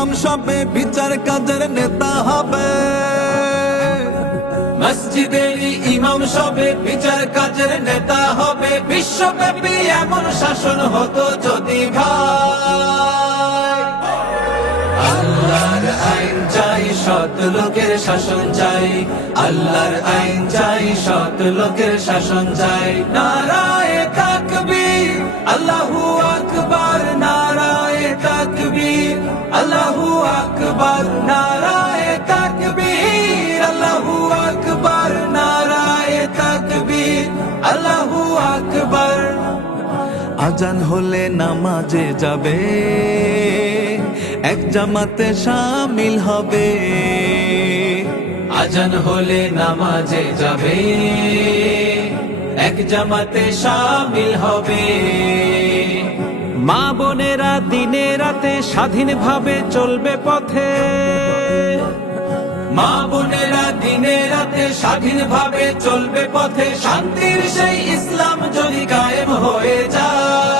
ইমাম সবে বিচার কাজের নেতা হবে। ইমাম সবে বিচার কাজের নেতা হবে। বিশ্বব্যাপী এমন শাসন হতো যদি আল্লাহর আইন চাই, সৎ লোকের শাসন চাই। আল্লাহর আইন চাই, সৎ লোকের শাসন চাই। নারায় তাকবীর, আল্লাহু আকবার, নারায় তাকবীর, আল্লাহু আকবার, নারায় তাকবীর, আল্লাহু আকবার, নারায় তাকবীর, আল্লাহু আকবার। আজান হলে নামাজে যাবে, এক জামাতে শামিল হবে। আজান হলে নামাজে যাবে, এক জামাতে শামিল হবে। মা বোনেরা দিনে রাতে স্বাধীনভাবে চলবে পথে। মা বোনেরা দিনে রাতে স্বাধীনভাবে চলবে পথে। শান্তির সেই ইসলাম যদি কায়েম হয়ে যায়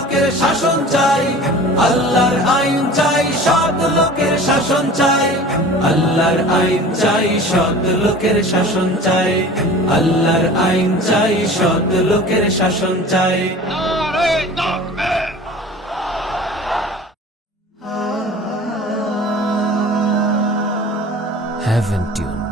লোকের শাসন চাই, আল্লাহর আইন চাই, সৎ লোকের শাসন চাই, আল্লাহর আইন চাই, সৎ লোকের শাসন চাই, আল্লাহর আইন চাই, সৎ লোকের শাসন চাই। Heaven Tune